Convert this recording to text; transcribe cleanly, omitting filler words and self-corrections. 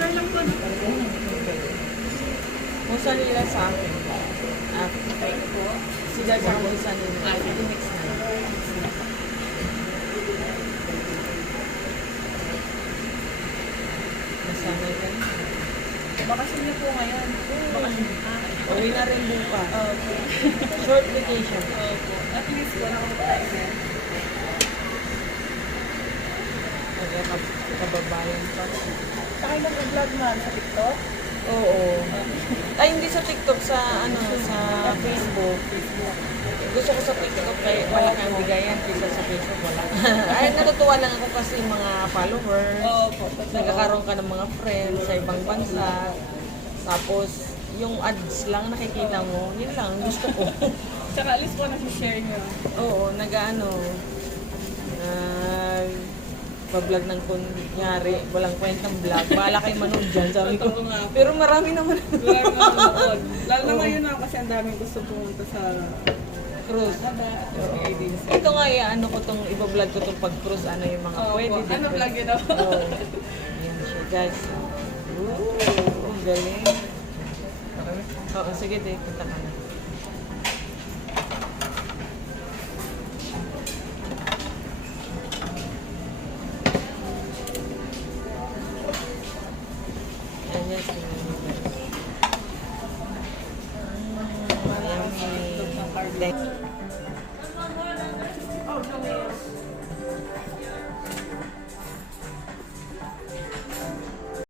Order lang po. Kung saan nila sa akin. Thank po. Sila sa kung saan nila. Mix na. Nasanay ka na. Bakasyon niyo po ngayon. Bakasyon. Uwi na rin bukas. Okay. Short vacation. Opo. At least po nakapagpain na. Kababayan pa. Saka nag-vlog man sa TikTok? Oo. Ay, hindi sa TikTok, sa sa Facebook. Gusto ko sa TikTok kaya wala kang bigayan kaysa sa Facebook wala. Ay, natutuwa lang ako kasi mga followers. Opo. Nagkakaroon ka ng mga friends sa ibang bansa. Tapos, yung ads lang nakikita mo, yun lang, gusto ko. Tsaka at least po nasi-share niyo. Oo, pa-vlog ng kunyari, walang kwentang vlog. Bahala kayo manood dyan, sabi ko. Totoo nga po. Pero marami naman. Wala nga manood. Lalo na ngayon na kasi ang daming gusto pumunta sa Cruise. Canada at SPID. Ito nga, ano ko tong, iba-vlog ko tong pag-cruise, ano yung mga Opo. pwede. Ano vlog yun ako? Oo. Ayan siya, guys. Ooh, ang galing. Oo, sige, punta ka na.